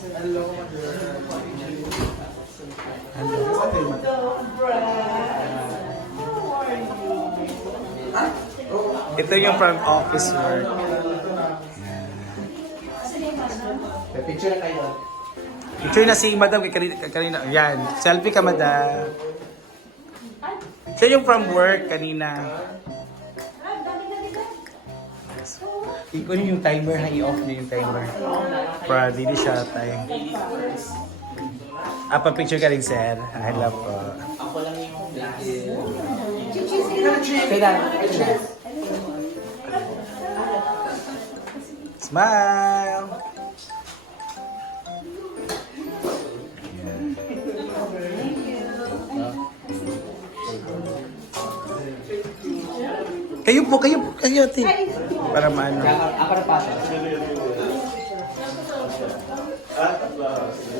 Ito yung from office work. May picture na kayo. Picture na si Madam kay kanina, kanina. Yan. Selfie ka, Madam. Siya yung from work kanina. Ikon yung timer, ha? I-off niyo yung timer. Para di siya time. Ah, pa-picture ka rin, sir. I love po. Ako lang yung glass. Kaya, Smile! Kayo po, kayo po, kayo, ate. Para maano. ako na pasa.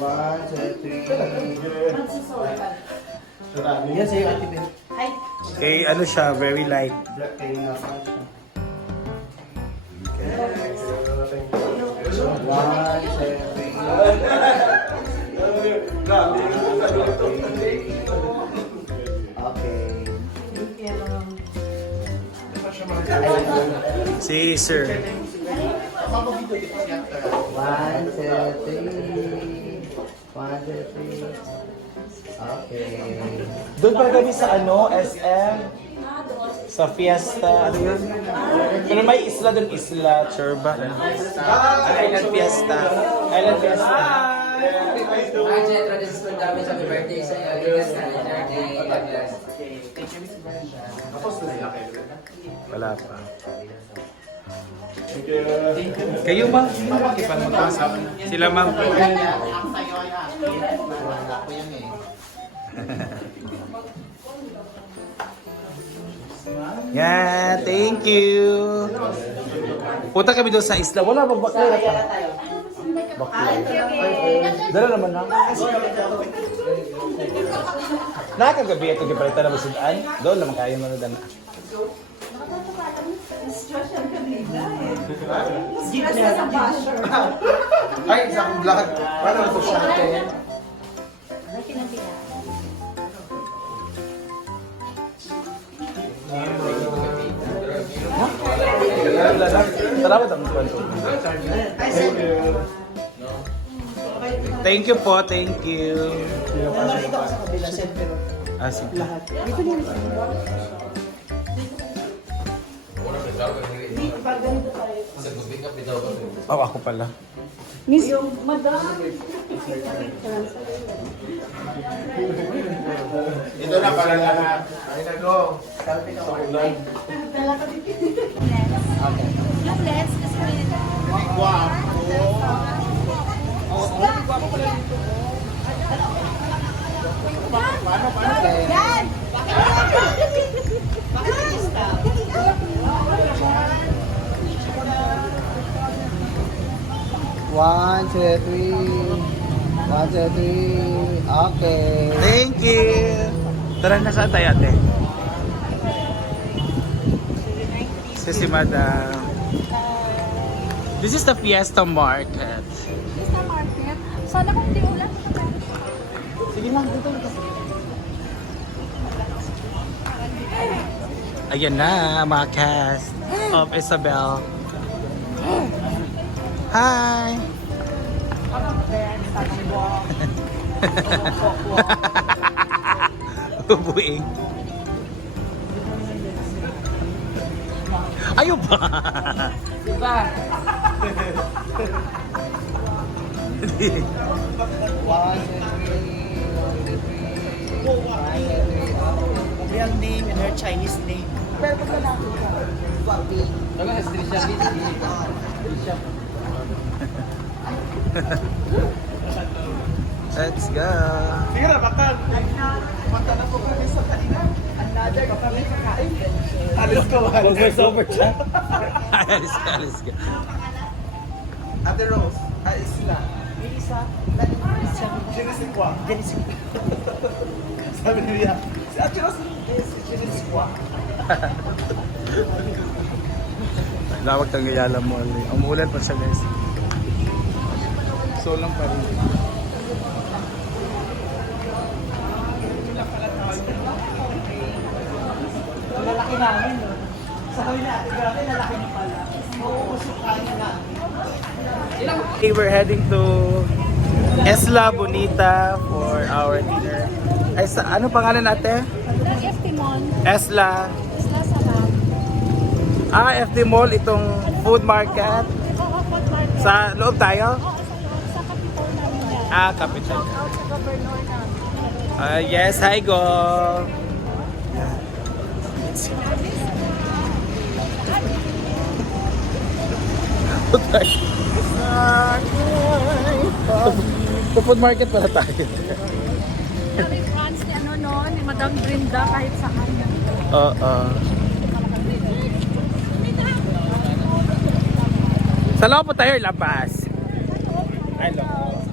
One, two, three. Yan sa'yo, Ate Ben. Kay ano siya, very light. One, two, three. Si Sir. One, two, three. One, two, three. Okay. Doon pala kami sa ano, SM. Sa fiesta. Ano yun? Pero may isla doon, isla. Churba. Island fiesta. Island fiesta. Ay, Jetro, this is for dami sa birthday sa'yo. Ligas ka, birthday, Douglas. Wala pa. Kayo ba? Magpasap. Sila ma'am. Yeah, thank you. Punta kami doon sa isla. Wala ba bakla? Bakla. Dala naman na. Nakakagabi ito gipalitan na masudan. Doon naman kayo manudan na. Ay, sa akong lakad. Paano ito siya ito? Salamat ang kwento. Thank you po, thank you. Ah, sige. Oh, ako pala. Miss, yung madam. Ito na para lahat. Ay na go. Yung lens, kasi may... Yan! One, two, three. Okay. Thank you. Tara na sa tayo, ate. Si si Madam. This is the Fiesta Market. Mr. Market, sana kung di ulan. Sige lang, dito. Ayan na, mga cast of Isabel. Hi! Bubuing. Ayaw ba? Diba? One, two, three. One, two, three. One, two, three. Okay. real name and her Chinese name. Wala, Trisha, Trisha. Let's go. Sige na, bakal. Mata na po kami sa kanina. Another kami kakain. Alis ko ba? Mag-voice over siya. Let's go, let's go. Ate Rose, ay sila. May isa. Jenisikwa. Jenisikwa. Sabi niya, si Ate Rose is Jenisikwa. Lawag tang gayala mo. Umuulan pa siya guys. Solong pa rin. Lalaki namin, no? Sabi natin, grabe, lalaki na pala. Mauusok kain na namin. Okay, we're heading to Esla Bonita for our dinner. Ay, sa, ano pangalan natin? Esla. Isla Sarap. Ah, FD Mall, itong food market. Oo, food market. Sa loob tayo? Oo, Ah, capital. Shout out sa governor namin. Ah, yes, hi go. Sa food market pala tayo. Kami France ni ano no, ni Madam Brinda kahit saan. Oo. Sa loob po tayo, labas. Ay, loob.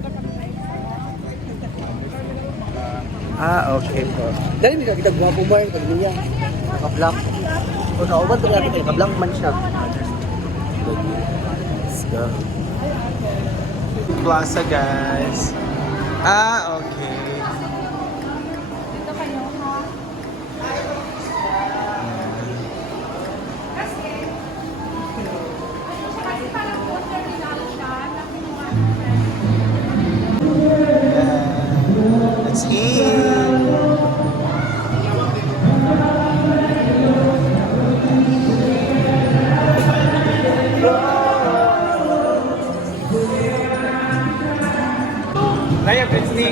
Ah, okay po. Dali ka kita gwapo ba yung pagniya. Naka-black. O nauban to natin naka-black man siya. Let's go. Plaza, guys. Ah, okay. Naya, let's eat.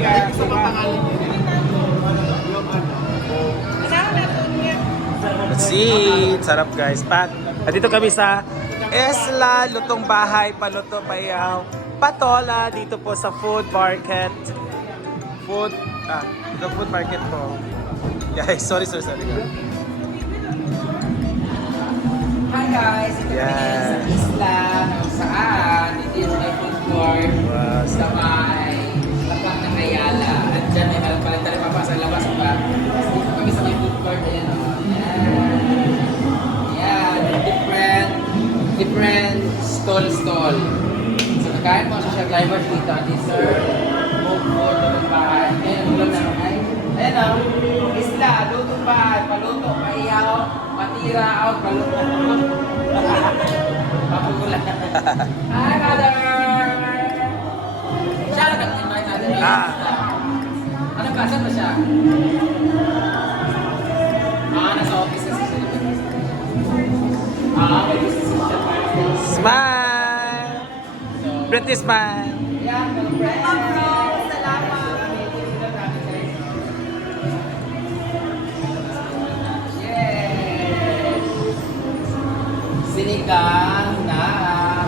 Let's eat. Sarap guys. Pat. At dito kami sa Esla, Lutong Bahay, Paluto, Payaw, Patola, dito po sa food market. Food, ah, ito food market po. Guys, sorry, sorry, sorry. Hi guys, ito Yeah. kami sa isla na kung saan yung may food court Wow. sa dyan may malang palang tayo papasok sa labas pa. Kami sa may food court. Ayan o. Ayan. Ayan. Different, different stall stall. So nakain po siya drivers dito. Dessert, home food, lutong bahay. Ayan ulam namin. Ay, Ayan o. Isla, lutong bahay, paluto, paiyaw, matira, out, paluto. Papugula. Hi, mother! Siya ang nag-invite natin. ng Ah. Ano ba? Ba siya? Ah, nasa office kasi siya. Ah, may business siya. Smile! Pretty smile! Yan, girlfriend. Yes! Sinigang na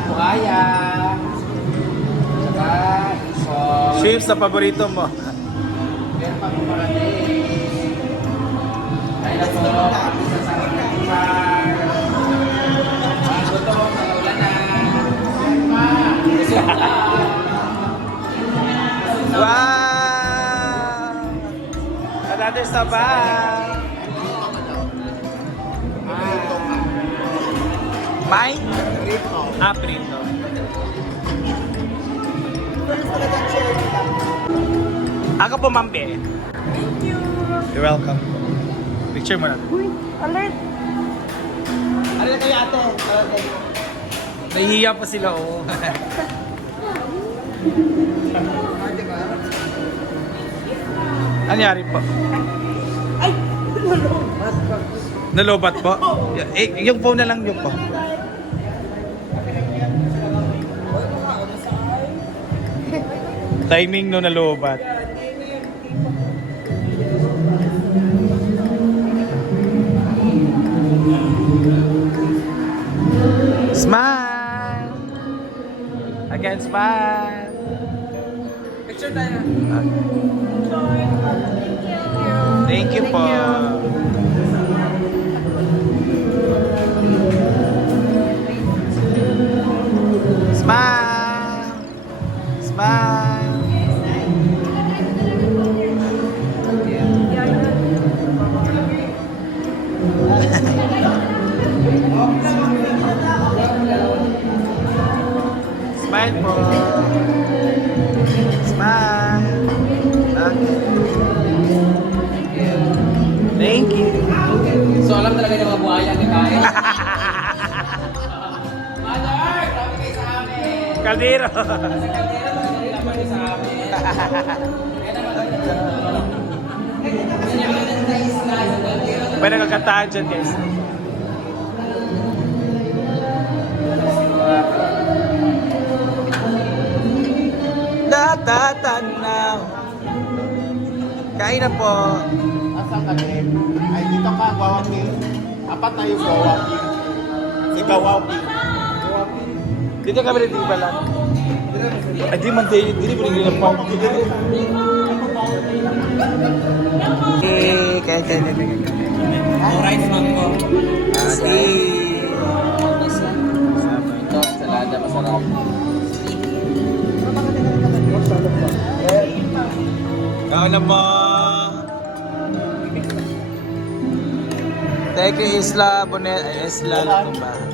buhaya. Tsaka isong. Chips na paborito mo. Meron pa po parating. Ayun na po, isa sa aking bar. Ah, gutom, naulan na. Busog Ah. Ako po, Mambe. Thank you. You're welcome. Picture mo na. Uy, alert. Ano na kayo ate? Nahihiya pa sila, oh. Anyari po? Ay, Nalobat po? Eh, yung phone na lang yung po. Timing no nalobat. Smile! Again, smile! Picture tayo. Thank you po. Smile. Kaldero. May nagkakantahan dyan guys. Natatanaw. Kain na po. Asan ka din? Ay, dito ka, Gawaping. Apat tayo Gawaping. Si Gawaping. Dito kami rin di ba lang? Ay, di man di, di rin yung park. Eh, kaya kaya kaya. Alright, mango. Si. Ito, salada, masarap. Kain na mo. Thank you, Isla Bonet. Isla Lutumba.